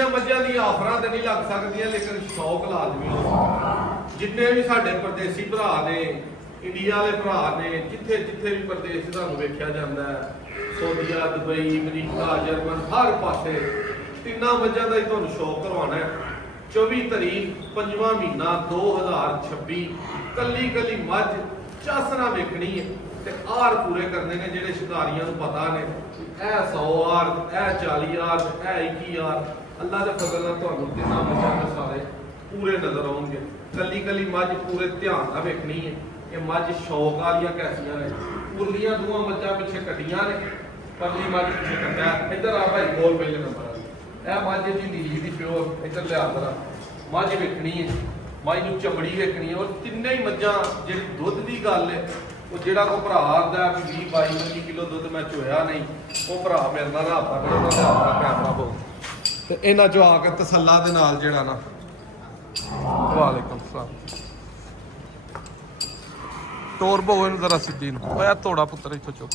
ਦੂਜੀਆਂ ਮੱਝਾਂ ਦੀਆਂ ਆਫਰਾਂ ਤੇ ਨਹੀਂ ਲੱਗ ਸਕਦੀਆਂ, ਲੇਕਿਨ ਸ਼ੌਕ ਲਾਜ਼ਮੀ ਹੋ। ਜਿੰਨੇ ਵੀ ਸਾਡੇ ਪਰਦੇਸੀ ਭਰਾ ਨੇ, ਇੰਡੀਆ ਵਾਲੇ ਭਰਾ ਨੇ, ਜਿੱਥੇ ਜਿੱਥੇ ਵੀ ਪਰਦੇਸ ਤੁਹਾਨੂੰ ਵੇਖਿਆ ਜਾਂਦਾ ਹੈ, ਸਊਦੀਆ, ਦੁਬਈ, ਅਮਰੀਕਾ, ਜਰਮਨ, ਹਰ ਪਾਸੇ ਤਿੰਨਾਂ ਮੱਝਾਂ ਦਾ ਹੀ ਤੁਹਾਨੂੰ ਸ਼ੌਕ ਕਰਵਾਉਣਾ ਹੈ। 24 ਤਰੀਕ 5ਵਾਂ ਮਹੀਨਾ 2026 ਕੱਲੀ ਕੱਲੀ ਮੱਝ ਚਾਸਣਾ ਵੇਖਣੀ ਹੈ ਤੇ ਆਰ ਪੂਰੇ ਕਰਨੇ ਨੇ ਜਿਹੜੇ ਸ਼ਿਕਾਰੀਆਂ ਨੂੰ ਪਤਾ ਨੇ। ਇਹ 100 ਆਰ, ਇਹ 40 ਆਰ, ਇਹ 21 ਆਰ, ਅੱਲਾ ਦੇ ਫਜ਼ਲ ਨਾਲ ਤੁਹਾਨੂੰ ਤਿੰਨਾਂ ਮੱਝਾਂ ਦੇ ਸਾਰੇ ਪੂਰੇ ਨਜ਼ਰ ਆਉਣਗੇ। ਕੱਲੀ ਕੱਲੀ ਮੱਝ ਪੂਰੇ ਧਿਆਨ ਨਾਲ ਵੇਖਣੀ ਹੈ। ਇਹ ਮੱਝ ਸ਼ੌਕ ਵਾਲੀਆਂ ਕੈਸੀਆਂ ਨੇ। ਪੁਰਲੀਆਂ ਦੋਵਾਂ ਮੱਝਾਂ ਪਿੱਛੇ ਕੱਟੀਆਂ ਨੇ, ਪਰਲੀ ਮੱਝ ਪਿੱਛੇ ਕੱਟਿਆ। ਇੱਧਰ ਆ ਭਾਈ ਬੋਲ ਪਹਿਲੇ ਨੰਬਰ ਵਾਲੀ। ਇਹ ਮੱਝ ਦੀ ਨੀਲੀ ਦੀ ਪਿਓਰ, ਇੱਧਰ ਲਿਆ ਦਰਾ ਮੱਝ ਵੇਖਣੀ ਹੈ, ਮੱਝ ਨੂੰ ਚਮੜੀ ਵੇਖਣੀ ਹੈ। ਔਰ ਤਿੰਨੇ ਹੀ ਮੱਝਾਂ ਜਿਹੜੀ ਦੁੱਧ ਦੀ ਗੱਲ ਹੈ, ਉਹ ਜਿਹੜਾ ਕੋ ਭਰਾ ਆਉਂਦਾ ਵੀ 20-22 ਕਿਲੋ ਦੁੱਧ ਮੈਂ ਚੋਇਆ ਨਹੀਂ, ਉਹ ਭਰਾ ਮੇਰੇ ਨਾਲ ਰਾਬਤਾ ਕਰੇ, ਉਹਨਾਂ ਦੇ ਹੱਥ ਦਾ ਕੈਮਰਾ ਪਾਓ ਤੇ ਇਹਨਾਂ ਚੋਂ ਆ ਕੇ ਤਸੱਲਾ ਦੇ ਨਾਲ ਜਿਹੜਾ ਨਾ। ਵਾਲੇਕੁਮ ਸਲਾਮ। ਤੋਰ ਬੋ ਇਹਨੂੰ ਜ਼ਰਾ ਸਿੱਧੀ ਨੂੰ। ਉਹ ਤੋੜਾ ਪੁੱਤਰ ਇੱਥੋਂ ਚੁੱਕ।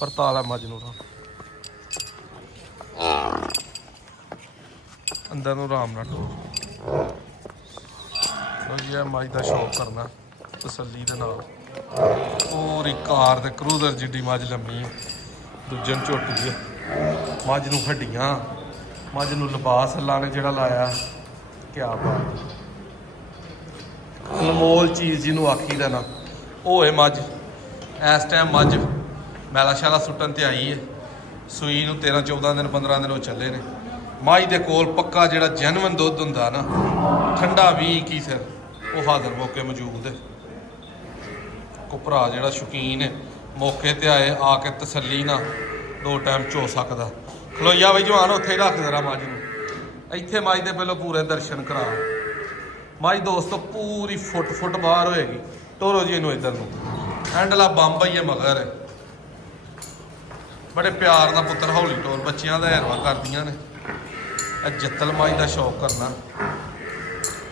ਪਰਤਾਲਾ ਮੱਝ ਨੂੰ ਅੰਦਰ ਨੂੰ ਆਰਾਮ ਨਾਲ ਟੋਰ। ਲੋ ਜੀ ਇਹ ਮੱਝ ਦਾ ਸ਼ੌਕ ਕਰਨਾ ਤਸੱਲੀ ਦੇ ਨਾਲ। ਪੂਰੀ ਕਾਰ ਤੇ ਕਰੂਜ਼ਰ ਜਿੱਡੀ ਮੱਝ ਲੰਮੀ ਹੈ, ਦੂਜੇ ਨੂੰ ਝੋਟੀ ਹੈ। ਮੱਝ ਨੂੰ ਹੱਡੀਆਂ, ਮੱਝ ਨੂੰ ਲਿਬਾਸ ਅੱਲਾ ਨੇ ਜਿਹੜਾ ਲਾਇਆ, ਕਿਆ ਬਾਤ। ਅਨਮੋਲ ਚੀਜ਼ ਜਿਹਨੂੰ ਆਖੀਦਾ ਨਾ, ਉਹ ਹੈ ਮੱਝ। ਇਸ ਟਾਈਮ ਮੱਝ ਮੈਲਾ ਸ਼ਾਲਾ ਸੁੱਟਣ ਤੇ ਆਈ ਹੈ। ਸੂਈ ਨੂੰ 13-14 ਦਿਨ 15 ਦਿਨ ਉਹ ਚੱਲੇ ਨੇ। ਮੱਝ ਦੇ ਕੋਲ ਪੱਕਾ ਜਿਹੜਾ ਜੈਨੂਇਨ ਦੁੱਧ ਹੁੰਦਾ ਨਾ, ਠੰਡਾ 20-21 ਸਿਰ, ਉਹ ਹਾਜ਼ਰ ਮੌਕੇ ਮੌਜੂਦ ਹੈ। ਕੋ ਭਰਾ ਜਿਹੜਾ ਸ਼ੌਕੀਨ ਹੈ ਮੌਕੇ ਤੇ ਆਏ, ਆ ਕੇ ਤਸੱਲੀ ਨਾਲ 2 ਟਾਈਮ ਚੋ ਸਕਦਾ। ਖਲੋਈਆ ਬਈ ਜਵਾਨ ਉੱਥੇ ਹੀ ਰੱਖ ਜ਼ਰਾ ਮੱਝ ਨੂੰ। ਇੱਥੇ ਮੱਝ ਦੇ ਪਹਿਲਾਂ ਪੂਰੇ ਦਰਸ਼ਨ ਕਰਾ। ਮੱਝ ਦੋਸਤੋ ਪੂਰੀ ਫੁੱਟ ਬਾਹਰ ਹੋਏਗੀ। ਟੋਰੋ ਜੀ ਇਹਨੂੰ ਇੱਧਰ ਨੂੰ। ਹੈਂਡਲਾ ਬੰਬ ਹੀ ਹੈ ਮਗਰ ਹੈ। ਬੜੇ ਪਿਆਰ ਨਾਲ ਪੁੱਤਰ ਹੌਲੀ ਟੋਰ, ਬੱਚਿਆਂ ਦਾ ਹੈਰਵਾ ਕਰਦੀਆਂ ਨੇ। ਇਹ ਜਿੱਤਲ ਮੱਝ ਦਾ ਸ਼ੌਕ ਕਰਨਾ।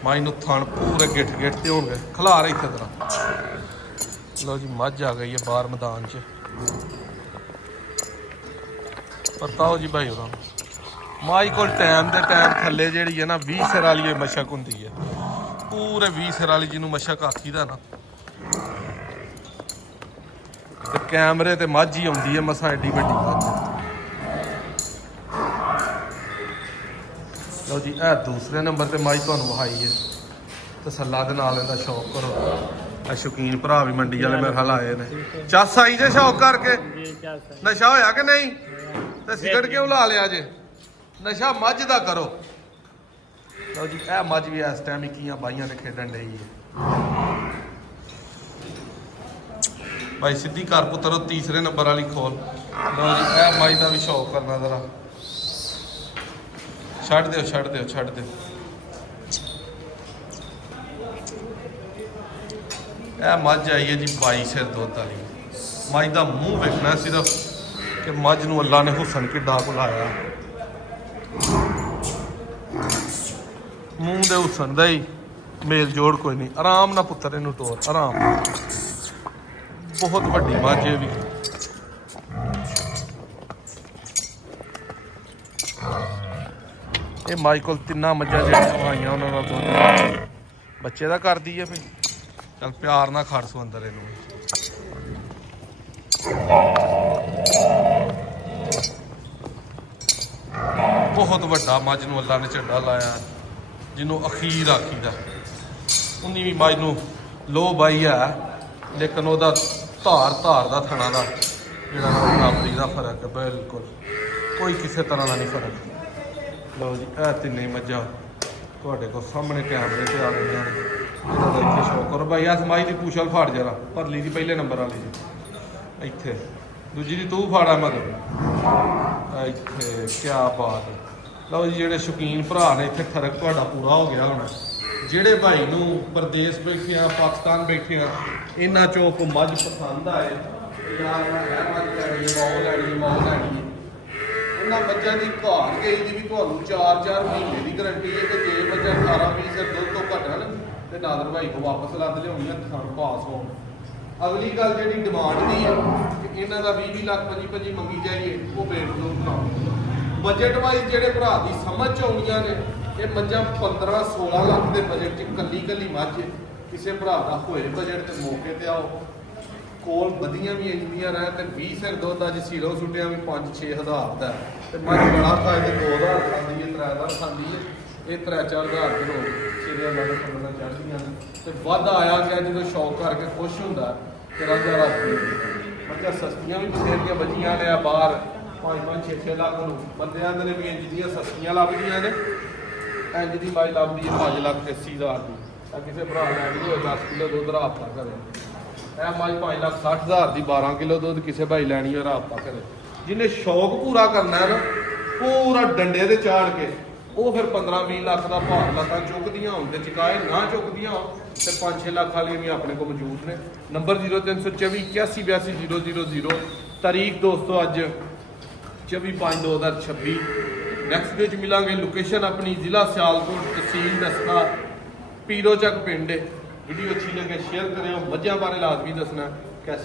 ਮੱਝ ਨੂੰ ਥਣ ਪੂਰੇ ਗਿੱਠ ਤੇ ਹੋਣਗੇ। ਖਿਲਾਰ ਇੱਥੇ ਤਰ੍ਹਾਂ। ਲਓ ਜੀ ਮੱਝ ਆ ਗਈ ਹੈ ਬਾਹਰ ਮੈਦਾਨ 'ਚ। ਪਰਤਾਓ ਜੀ ਭਾਈ ਉਹਨਾਂ ਨੂੰ। ਮਾਈ ਕੋਲ ਟਾਈਮ ਦੇ ਟਾਈਮ ਥੱਲੇ ਜਿਹੜੀ ਹੈ ਨਾ 20 ਸਿਰ ਵਾਲੀ ਮਸ਼ਕ ਹੁੰਦੀ ਹੈ। ਪੂਰੇ 20 ਸਿਰ ਵਾਲੀ ਜਿਹਨੂੰ ਮਸ਼ਕ ਆਖੀਦਾ ਨਾ, ਤੇ ਕੈਮਰੇ ਤੇ ਮੱਝ ਹੀ ਆਉਂਦੀ ਹੈ ਮਸਾਂ ਐਡੀ ਵੱਡੀ ਮੱਝ। ਲਓ ਜੀ ਇਹ ਦੂਸਰੇ ਨੰਬਰ ਤੇ ਮੱਝ ਤੁਹਾਨੂੰ ਵਹਾਈ ਹੈ। ਤਸੱਲਾ ਦੇ ਨਾਲ ਇਹਦਾ ਸ਼ੌਕ ਕਰੋ। ਇਹ ਸ਼ੌਕੀਨ ਭਰਾ ਵੀ ਮੰਡੀ ਵਾਲੇ ਮੇਰੇ ਖਿਆਲ ਆਏ ਨੇ। ਚੱਸ ਆਈ ਜੇ ਸ਼ੌਕ ਕਰਕੇ। ਨਸ਼ਾ ਹੋਇਆ ਕਿ ਨਹੀਂ ਤੇ ਸਿਗਰਟ ਕਿਉਂ ਲਾ ਲਿਆ ਜੇ? ਨਸ਼ਾ ਮੱਝ ਦਾ ਕਰੋ। ਲਓ ਜੀ ਇਹ ਮੱਝ ਵੀ ਇਸ ਟਾਈਮ 21-22 ਨੇ ਖੇਡਣ ਲਈ ਹੈ। ਭਾਈ ਸਿੱਧੀ ਕਰ ਪੁੱਤਰੋ ਤੀਸਰੇ ਨੰਬਰ ਵਾਲੀ ਖੋਲ। ਲਓ ਜੀ ਇਹ ਮੱਝ ਦਾ ਵੀ ਸ਼ੌਕ ਕਰਨਾ ਜ਼ਰਾ। ਛੱਡ ਦਿਓ। ਇਹ ਮੱਝ ਆਈ ਹੈ ਜੀ 22 ਸਿਰ ਦੁੱਧ ਵਾਲੀ। ਮੱਝ ਦਾ ਮੂੰਹ ਵੇਖਣਾ ਸਿਰਫ ਕਿ ਮੱਝ ਨੂੰ ਅੱਲਾ ਨੇ ਹੁਸਨ ਕਿੱਡਾ ਭੁਲਾਇਆ। ਮੂੰਹ ਦੇ ਹੁਸਨ ਦਾ ਹੀ ਮੇਲ ਜੋੜ ਕੋਈ ਨਹੀਂ। ਆਰਾਮ ਨਾਲ ਪੁੱਤਰ ਇਹਨੂੰ ਟੋਰ, ਆਰਾਮ। ਬਹੁਤ ਵੱਡੀ ਮੱਝ ਇਹ ਵੀ। ਇਹ ਮੱਝ ਕੋਲ ਤਿੰਨਾਂ ਮੱਝਾਂ ਜਿਹੜੀਆਂ ਆਈਆਂ ਉਹਨਾਂ ਦਾ ਦੁੱਧ ਬੱਚੇ ਦਾ ਕਰਦੀ ਹੈ। ਫਿਰ ਚੱਲ ਪਿਆਰ ਨਾਲ ਖੜ ਸੋ ਅੰਦਰ ਇਹਨੂੰ। ਬਹੁਤ ਵੱਡਾ ਮੱਝ ਨੂੰ ਅੱਲਾ ਨੇ ਝੰਡਾ ਲਾਇਆ, ਜਿਹਨੂੰ ਅਖੀਰ ਆਖੀਦਾ। ਉਨੀ ਵੀ ਮੱਝ ਨੂੰ ਲੋ ਬਾਈ ਹੈ, ਲੇਕਿਨ ਉਹਦਾ ਧਾਰ ਦਾ ਥਣਾ ਦਾ ਜਿਹੜਾ ਬਰਾਬਰੀ ਦਾ ਫਰਕ ਹੈ। ਬਿਲਕੁਲ ਕੋਈ ਕਿਸੇ ਤਰ੍ਹਾਂ ਦਾ ਨਹੀਂ ਫਰਕ। ਲਓ ਜੀ ਇਹ ਤਿੰਨੇ ਮੱਝਾਂ ਤੁਹਾਡੇ ਕੋਲ ਸਾਹਮਣੇ ਕੈਮਰੇ ਤੇ ਆ ਗਈਆਂ ਨੇ। ਇਹਦਾ ਤਾਂ ਇੱਥੇ ਸ਼ੌਕ ਕਰੋ ਭਾਈ। ਆ ਸਮਾਈ ਦੀ ਪੂਛਲ ਫਾੜ ਜਰਾ, ਭਰਲੀ ਦੀ ਪਹਿਲੇ ਨੰਬਰ ਵਾਲੀ ਜੀ। ਇੱਥੇ ਦੂਜੀ ਦੀ ਤੂੰ ਫਾੜਾ ਮਗਰ ਇੱਥੇ। ਕਿਆ ਬਾਤ ਹੈ। ਲਓ ਜੀ ਜਿਹੜੇ ਸ਼ੌਕੀਨ ਭਰਾ ਨੇ ਇੱਥੇ ਫਰਕ ਤੁਹਾਡਾ ਪੂਰਾ ਹੋ ਗਿਆ ਹੋਣਾ। ਜਿਹੜੇ ਭਾਈ ਨੂੰ ਪ੍ਰਦੇਸ਼ ਬੈਠੇ ਆ, ਪਾਕਿਸਤਾਨ ਬੈਠੇ ਆ, ਇਹਨਾਂ ਚੋਂ ਕੋ ਮੱਝ ਪਸੰਦ ਆਏ ਯਾਰ ਇਹ ਮੱਝ ਲੈਣੀ, ਮੌ ਲੈਣੀ ਇਹਨਾਂ ਮੱਝਾਂ ਦੀ ਘਾਟ ਗਈ ਦੀ ਵੀ ਤੁਹਾਨੂੰ 4-4 ਮਹੀਨੇ ਦੀ ਗਰੰਟੀ ਹੈ ਕਿ ਜੇ ਮੱਝਾਂ 18-20 ਸਿਰ ਦੁੱਧ ਤੋਂ ਘਟਣ ਤੇ ਨਾਦਰ ਭਾਈ ਕੋ ਵਾਪਸ ਲੱਦ ਲਿਆਉਣੀਆਂ ਥਣ ਪਾਸ ਹੋਣ। ਅਗਲੀ ਗੱਲ ਜਿਹੜੀ ਡਿਮਾਂਡ ਦੀ ਹੈ ਕਿ ਇਹਨਾਂ ਦਾ 20 ਲੱਖ 25 ਮੰਗੀ ਜਾਈਏ ਉਹ ਬੇਵਕੂਫ ਬਣਾਓ। ਬਜਟ ਵਾਈਜ਼ ਜਿਹੜੇ ਭਰਾ ਦੀ ਸਮਝ ਚ ਆਉਣੀਆਂ ਨੇ, ਇਹ ਮੱਝਾਂ 15-16 ਲੱਖ ਦੇ ਬਜਟ ਚ ਕੱਲੀ ਮੱਝ ਕਿਸੇ ਭਰਾ ਦਾ ਹੋਏ ਬਜਟ ਤੇ ਮੌਕੇ ਤੇ ਆਓ। ਕੋਲ ਵਧੀਆਂ ਵੀ ਇੰਨੀਆਂ ਰਹਿ ਤੇ 20 ਸਿਰ ਦੁੱਧ ਅੱਜ ਸੀਰੋ ਸੁੱਟਿਆ ਵੀ 5-6 ਹਜ਼ਾਰ ਦਾ ਤੇ ਮੱਝ ਬੜਾ ਖਾਏ 2000 ਖਾਂਦੀ ਹੈ 3000 ਖਾਂਦੀ ਹੈ, ਇਹ 3-4 ਹਜ਼ਾਰ ਦੇ ਲੋਕ ਸਿਰੇ ਉਹਨਾਂ ਦੇ ਫੰਡਣਾ ਚਾਹੁੰਦੀਆਂ ਨੇ ਤੇ ਵੱਧ ਆਇਆ ਗਿਆ ਜਦੋਂ ਸ਼ੌਕ ਕਰਕੇ ਖੁਸ਼ ਹੁੰਦਾ ਤੇ ਰਾਜਾ ਰਾਜੀ ਮੱਝਾਂ ਸਸਤੀਆਂ ਵੀ ਬਥੇਰੀਆਂ ਬਚੀਆਂ ਨੇ ਆ ਬਾਹਰ 5-6 ਲੱਖ ਨੂੰ ਬੰਦਿਆਂ ਦੇ ਨੇ ਵੀ ਇੰਜ ਦੀਆਂ ਸਸਤੀਆਂ ਲੱਭਦੀਆਂ ਨੇ, ਇੰਜ ਦੀ ਮੱਝ ਲੱਭਦੀ ਹੈ 5,80,000 ਦੀ। ਤਾਂ ਕਿਸੇ ਭਰਾ ਲੈਣੀ ਹੋਏ 10 ਕਿਲੋ ਦੁੱਧ ਰਾਬਤਾ ਕਰੇ, ਇਹ ਮੱਝ 5,60,000 ਦੀ 12 ਕਿਲੋ ਦੁੱਧ ਕਿਸੇ ਭਾਈ ਲੈਣੀ ਹੋਏ ਰਾਬਤਾ ਕਰੇ। ਜਿਹਨੇ ਸ਼ੌਕ ਪੂਰਾ ਕਰਨਾ ਹੈ ਨਾ ਪੂਰਾ ਡੰਡੇ ਤੇ ਚਾੜ ਕੇ, ਉਹ ਫਿਰ 15-20 ਲੱਖ ਦਾ ਭਾਰ ਲੱਤਾਂ ਚੁੱਕਦੀਆਂ ਹੋਣ ਤੇ ਚੁਕਾਏ ਨਾ ਚੁੱਕਦੀਆਂ ਹੋਣ ਤੇ 5-6 ਲੱਖ ਵਾਲੀਆਂ ਵੀ ਆਪਣੇ ਕੋਲ ਮੌਜੂਦ ਨੇ। ਨੰਬਰ 0324 8182 000। ਤਾਰੀਖ ਦੋਸਤੋ ਅੱਜ 24/5/2026। ਨੈਕਸਟ ਵੀਡੀਓ 'ਚ ਮਿਲਾਂਗੇ। ਲੋਕੇਸ਼ਨ ਆਪਣੀ ਜ਼ਿਲ੍ਹਾ ਸਿਆਲਕੋਟ, ਤਹਿਸੀਲ ਦਸਕਾ, ਪੀਰੋ ਚੱਕ ਪਿੰਡ। ਵੀਡੀਓ ਅੱਛੀ ਲੱਗੇ ਸ਼ੇਅਰ ਕਰਿਓ। ਮੱਝਾਂ ਬਾਰੇ ਲਾਜ਼ਮੀ ਦੱਸਣਾ कैसे